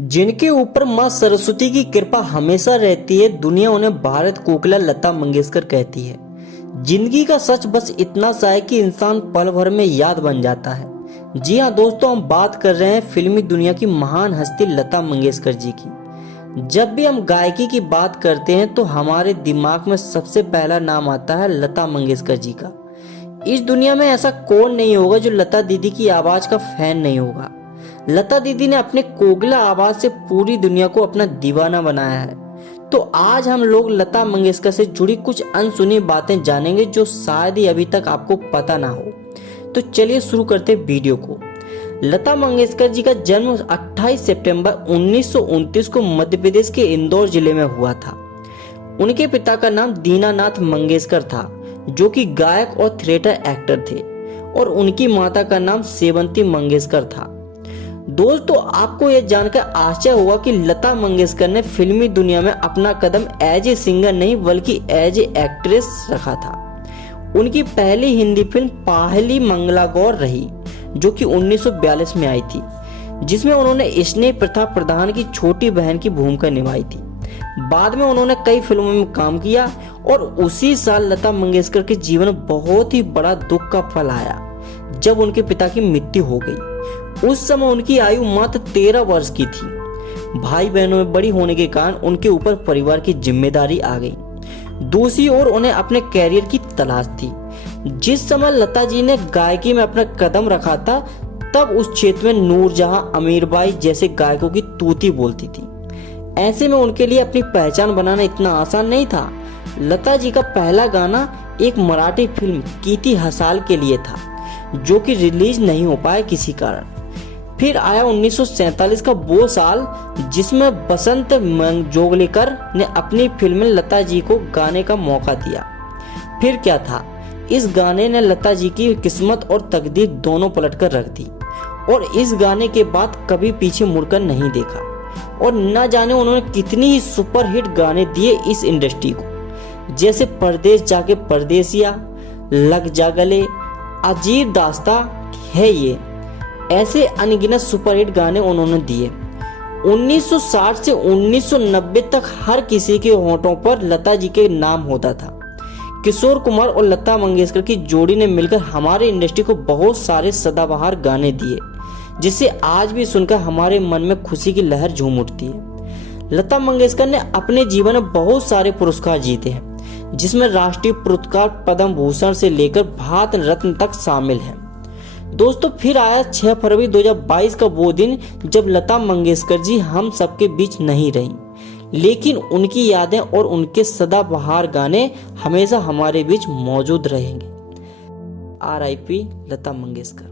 जिनके ऊपर मां सरस्वती की कृपा हमेशा रहती है, दुनिया उन्हें भारत कोकिला लता मंगेशकर कहती है। जिंदगी का सच बस इतना सा है कि इंसान पल भर में याद बन जाता है। जी हाँ दोस्तों, हम बात कर रहे हैं फिल्मी दुनिया की महान हस्ती लता मंगेशकर जी की। जब भी हम गायकी की बात करते हैं तो हमारे दिमाग में सबसे पहला नाम आता है लता मंगेशकर जी का। इस दुनिया में ऐसा कौन नहीं होगा जो लता दीदी की आवाज का फैन नहीं होगा। लता दीदी ने अपने कोकिला आवाज से पूरी दुनिया को अपना दीवाना बनाया है। तो आज हम लोग लता मंगेशकर से जुड़ी कुछ अनसुनी बातें जानेंगे जो शायद ही अभी तक आपको पता ना हो। तो चलिए शुरू करते वीडियो को। लता मंगेशकर जी का जन्म 28 सितंबर 1929 को मध्य प्रदेश के इंदौर जिले में हुआ था। उनके पिता का नाम दीनानाथ मंगेशकर था, जो कि गायक और थिएटर एक्टर थे, और उनकी माता का नाम सेवंती मंगेशकर था। दोस्तों, आपको यह जानकर आश्चर्य होगा कि लता मंगेशकर ने फिल्मी दुनिया में अपना कदम एज ए सिंगर नहीं बल्कि एज ए एक्ट्रेस रखा था। उनकी पहली हिंदी फिल्म पहली मंगला गौर रही, जो कि 1942 में आई थी, जिसमें उन्होंने स्नेह प्रथा प्रधान की छोटी बहन की भूमिका निभाई थी। बाद में उन्होंने कई फिल्मों में काम किया और उसी साल लता मंगेशकर के जीवन में बहुत ही बड़ा दुख का पल आया जब उनके पिता की मृत्यु हो गई। उस समय उनकी आयु मात्र 13 वर्ष की थी। भाई बहनों में बड़ी होने के कारण उनके ऊपर परिवार की जिम्मेदारी आ गई। दूसरी ओर उन्हें अपने कैरियर की तलाश थी। जिस समय लता जी ने गायकी में अपना कदम रखा था, तब उस क्षेत्र में नूरजहां, अमीरबाई जैसे गायकों की तूती बोलती थी। ऐसे में उनके लिए अपनी पहचान बनाना इतना आसान नहीं था। लता जी का पहला गाना एक मराठी फिल्म कीती हसाल के लिए था, जो कि रिलीज नहीं हो पाया किसी कारण। फिर आया 1947 का वो साल, जिसमें बसंत जोगलेकर ने अपनी फिल्म में लता जी को गाने का मौका दिया। फिर क्या था, इस गाने ने लता जी की किस्मत और तकदीर दोनों पलटकर रख दी, और इस गाने के बाद कभी पीछे मुड़कर नहीं देखा। और न जाने उन्होंने कितनी ही सुपरहिट गाने दिए इस इंडस्ट्री को, जैसे परदेश जाके परदेसिया, लग जा गले, अजीब दास्ता है ये, ऐसे अनगिनत सुपरहिट गाने उन्होंने दिए। 1960 से 1990 तक हर किसी के होठों पर लता जी के नाम होता था। किशोर कुमार और लता मंगेशकर की जोड़ी ने मिलकर हमारे इंडस्ट्री को बहुत सारे सदाबहार गाने दिए, जिसे आज भी सुनकर हमारे मन में खुशी की लहर झूम उठती है। लता मंगेशकर ने अपने जीवन में बहुत सारे पुरस्कार जीते हैं, जिसमें राष्ट्रीय पुरस्कार पद्म भूषण से लेकर भारत रत्न तक शामिल है। दोस्तों, फिर आया 6 फरवरी 2022 का वो दिन जब लता मंगेशकर जी हम सबके बीच नहीं रहीं, लेकिन उनकी यादें और उनके सदाबहार गाने हमेशा हमारे बीच मौजूद रहेंगे। RIP लता मंगेशकर।